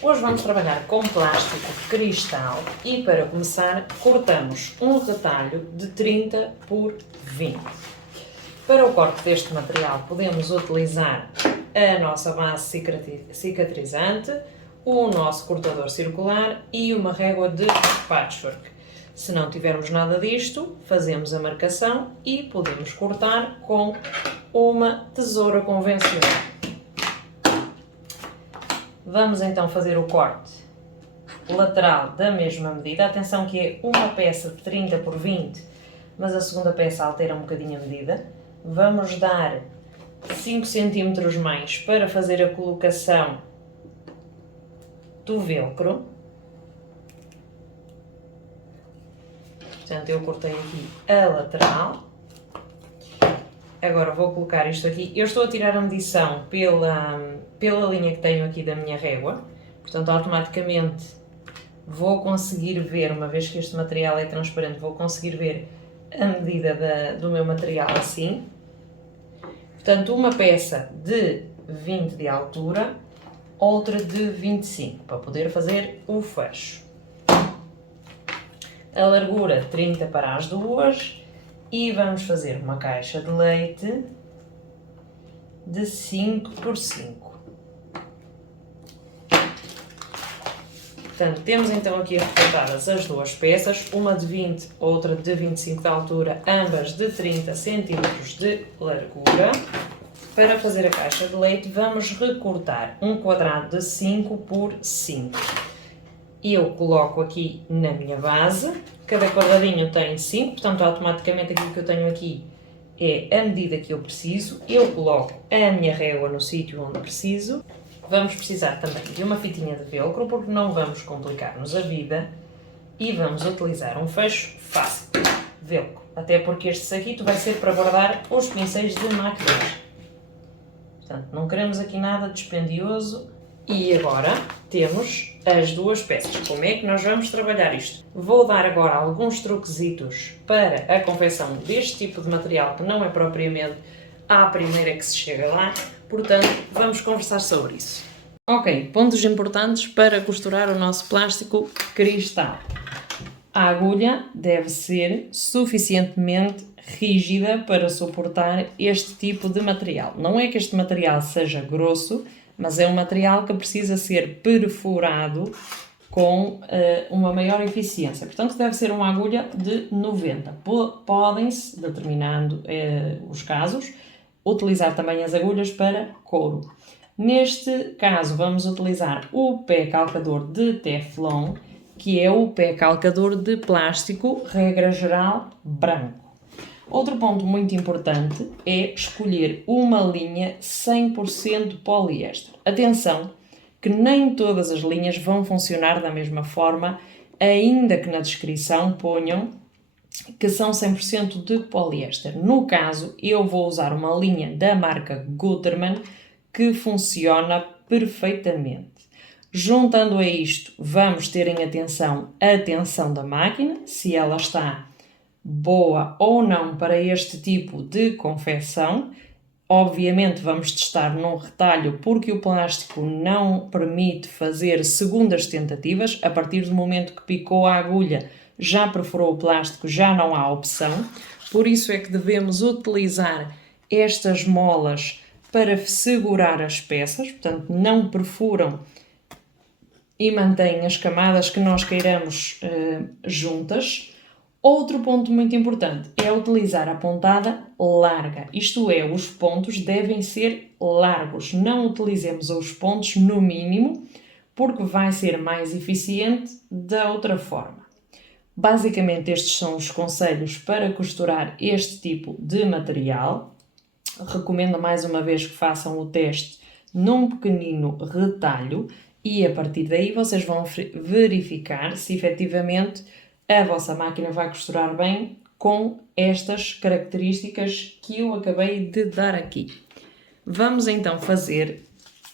Hoje vamos trabalhar com plástico cristal e para começar cortamos um retalho de 30 por 20. Para o corte deste material podemos utilizar a nossa base cicatrizante, o nosso cortador circular e uma régua de patchwork. Se não tivermos nada disto, fazemos a marcação e podemos cortar com uma tesoura convencional. Vamos então fazer o corte lateral da mesma medida. Atenção que é uma peça de 30 por 20, mas a segunda peça altera um bocadinho a medida. Vamos dar 5 cm mais para fazer a colocação do velcro. Portanto, eu cortei aqui a lateral. Agora vou colocar isto aqui. Eu estou a tirar a medição pela linha que tenho aqui da minha régua. Portanto, automaticamente vou conseguir ver, uma vez que este material é transparente, vou conseguir ver a medida do meu material assim. Portanto, uma peça de 20 de altura, outra de 25, para poder fazer o fecho. A largura 30 para as duas e vamos fazer uma caixa de leite de 5 por 5. Portanto, temos então aqui recortadas as duas peças, uma de 20, outra de 25 de altura, ambas de 30 cm de largura. Para fazer a caixa de leite vamos recortar um quadrado de 5 por 5. Eu coloco aqui na minha base, cada quadradinho tem 5, portanto automaticamente aquilo que eu tenho aqui é a medida que eu preciso. Eu coloco a minha régua no sítio onde preciso. Vamos precisar também de uma fitinha de velcro, porque não vamos complicar-nos a vida. E vamos utilizar um fecho fácil, velcro, até porque este saquito vai ser para guardar os pincéis de maquilhagem. Portanto, não queremos aqui nada dispendioso. E agora temos as duas peças. Como é que nós vamos trabalhar isto? Vou dar agora alguns truquezitos para a confecção deste tipo de material, que não é propriamente à primeira que se chega lá. Portanto, vamos conversar sobre isso. Ok, pontos importantes para costurar o nosso plástico cristal. A agulha deve ser suficientemente rígida para suportar este tipo de material. Não é que este material seja grosso, mas é um material que precisa ser perfurado com uma maior eficiência. Portanto, deve ser uma agulha de 90. Podem-se, determinando os casos, utilizar também as agulhas para couro. Neste caso, vamos utilizar o pé calcador de Teflon, que é o pé calcador de plástico, regra geral, branco. Outro ponto muito importante é escolher uma linha 100% poliéster. Atenção, que nem todas as linhas vão funcionar da mesma forma, ainda que na descrição ponham que são 100% de poliéster. No caso, eu vou usar uma linha da marca Gutermann que funciona perfeitamente. Juntando a isto, vamos ter em atenção a tensão da máquina, se ela está boa ou não para este tipo de confecção. Obviamente vamos testar num retalho porque o plástico não permite fazer segundas tentativas. A partir do momento que picou a agulha, já perfurou o plástico, já não há opção. Por isso é que devemos utilizar estas molas para segurar as peças, portanto não perfuram e mantêm as camadas que nós queiramos juntas. Outro ponto muito importante é utilizar a pontada larga, isto é, os pontos devem ser largos. Não utilizemos os pontos no mínimo, porque vai ser mais eficiente da outra forma. Basicamente, estes são os conselhos para costurar este tipo de material. Recomendo mais uma vez que façam o teste num pequenino retalho e a partir daí vocês vão verificar se efetivamente a vossa máquina vai costurar bem com estas características que eu acabei de dar aqui. Vamos então fazer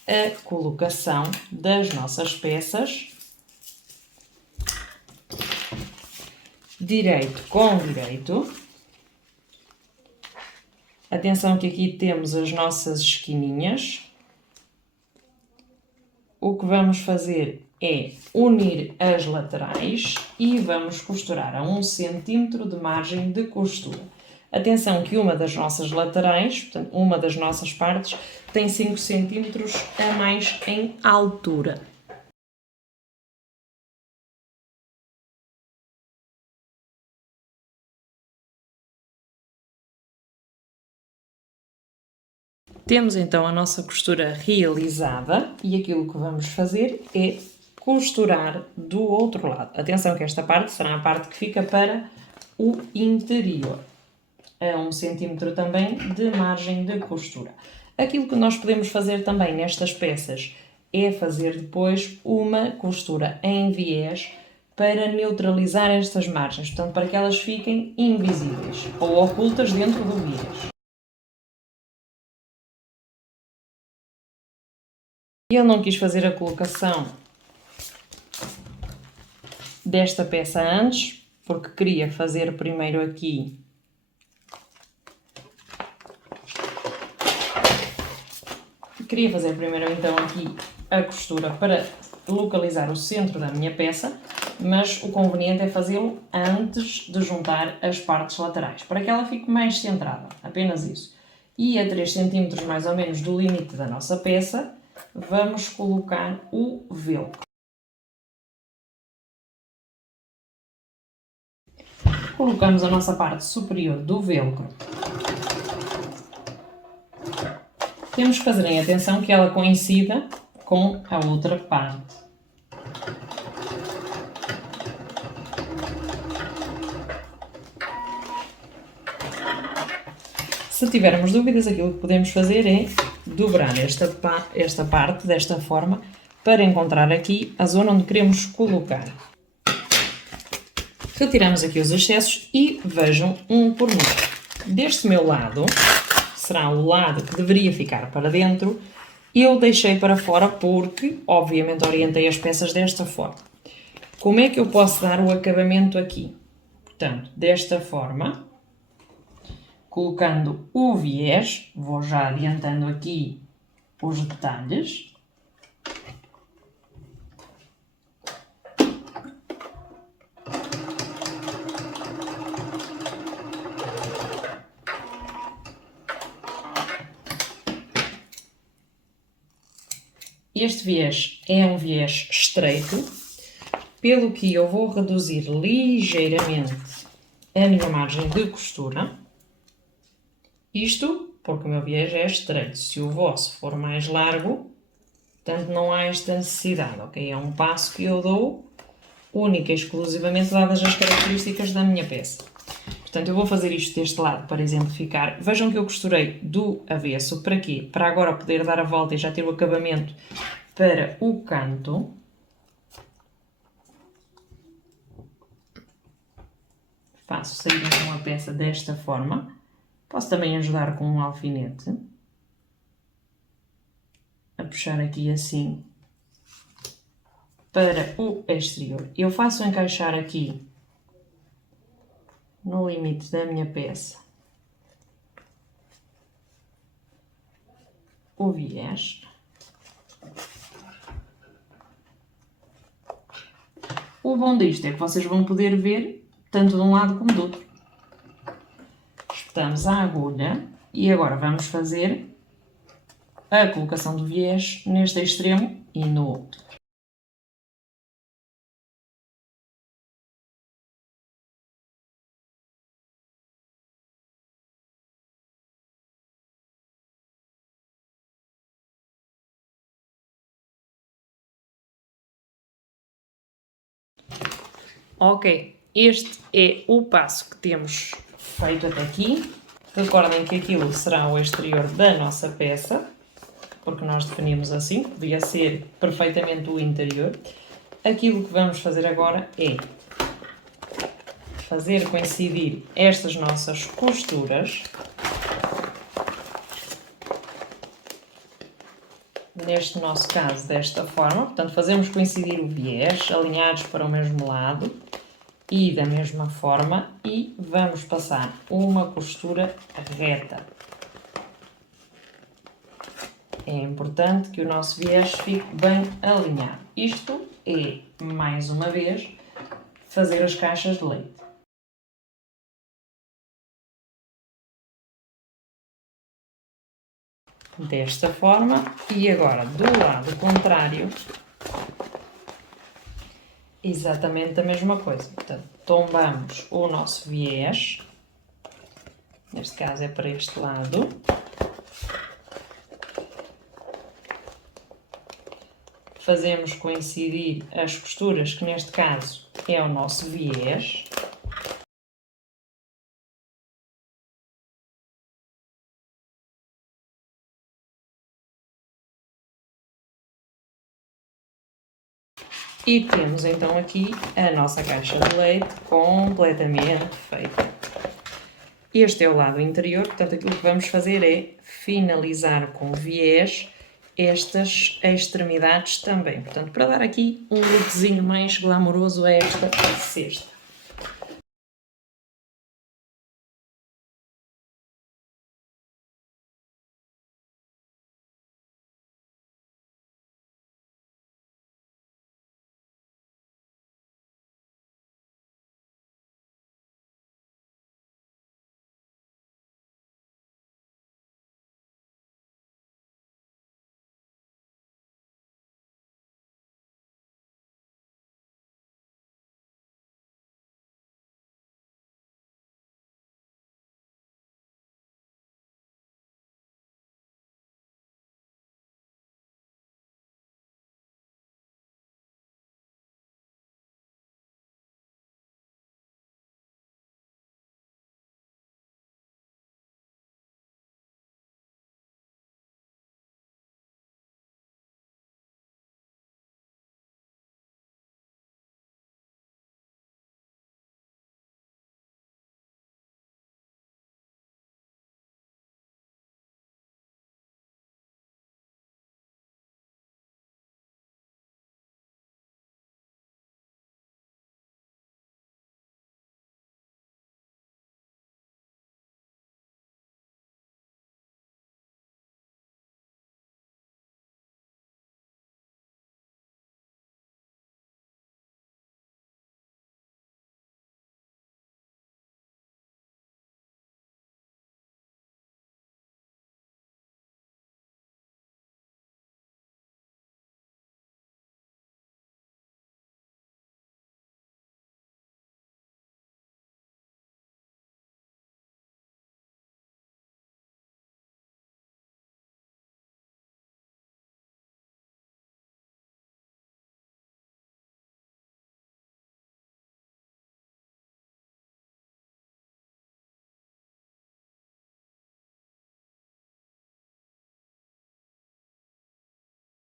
a colocação das nossas peças, direito com direito. Atenção que aqui temos as nossas esquininhas. que vamos fazer é unir as laterais e vamos costurar a 1 cm de margem de costura. Atenção que uma das nossas laterais, portanto, uma das nossas partes, tem 5 cm a mais em altura. Temos então a nossa costura realizada e aquilo que vamos fazer é costurar do outro lado. Atenção que esta parte será a parte que fica para o interior. A 1 cm também de margem de costura. Aquilo que nós podemos fazer também nestas peças é fazer depois uma costura em viés para neutralizar estas margens, portanto, para que elas fiquem invisíveis ou ocultas dentro do viés. Eu não quis fazer a colocação desta peça antes, porque queria fazer primeiro aqui então aqui a costura para localizar o centro da minha peça, mas o conveniente é fazê-lo antes de juntar as partes laterais, para que ela fique mais centrada, apenas isso. E a 3 cm mais ou menos do limite da nossa peça, vamos colocar o velcro. Colocamos a nossa parte superior do velcro. Temos que fazer em atenção que ela coincida com a outra parte. Se tivermos dúvidas, aquilo que podemos fazer é dobrar esta parte desta forma para encontrar aqui a zona onde queremos colocar. Retiramos aqui os excessos e vejam um por um. Deste meu lado, será o lado que deveria ficar para dentro, eu deixei para fora porque, obviamente, orientei as peças desta forma. Como é que eu posso dar o acabamento aqui? Portanto, desta forma, colocando o viés, vou já adiantando aqui os detalhes. Este viés é um viés estreito, pelo que eu vou reduzir ligeiramente a minha margem de costura. Isto porque o meu viés é estreito. Se o vosso for mais largo, portanto não há esta necessidade, ok? É um passo que eu dou única e exclusivamente dadas as características da minha peça. Portanto, eu vou fazer isto deste lado para exemplificar. Vejam que eu costurei do avesso. Para quê? Para agora poder dar a volta e já ter o acabamento para o canto. Faço sair então a peça desta forma. Posso também ajudar com um alfinete. A puxar aqui assim para o exterior. Eu faço encaixar aqui no limite da minha peça o viés. O bom disto é que vocês vão poder ver tanto de um lado como do outro. Espetamos a agulha e agora vamos fazer a colocação do viés neste extremo e no outro. Ok, este é o passo que temos feito até aqui. Recordem que aquilo será o exterior da nossa peça, porque nós definimos assim, podia ser perfeitamente o interior. Aquilo que vamos fazer agora é fazer coincidir estas nossas costuras. Neste nosso caso, desta forma, portanto, fazemos coincidir o viés, alinhados para o mesmo lado e da mesma forma, e vamos passar uma costura reta. é importante que o nosso viés fique bem alinhado. Isto é, mais uma vez, fazer as caixas de leite. Desta forma, e agora do lado contrário, exatamente a mesma coisa. Portanto, tombamos o nosso viés, neste caso é para este lado, fazemos coincidir as costuras, que neste caso é o nosso viés. E temos então aqui a nossa caixa de leite completamente feita. Este é o lado interior, portanto aquilo que vamos fazer é finalizar com viés estas extremidades também. Portanto, para dar aqui um lookzinho mais glamouroso a esta cesta.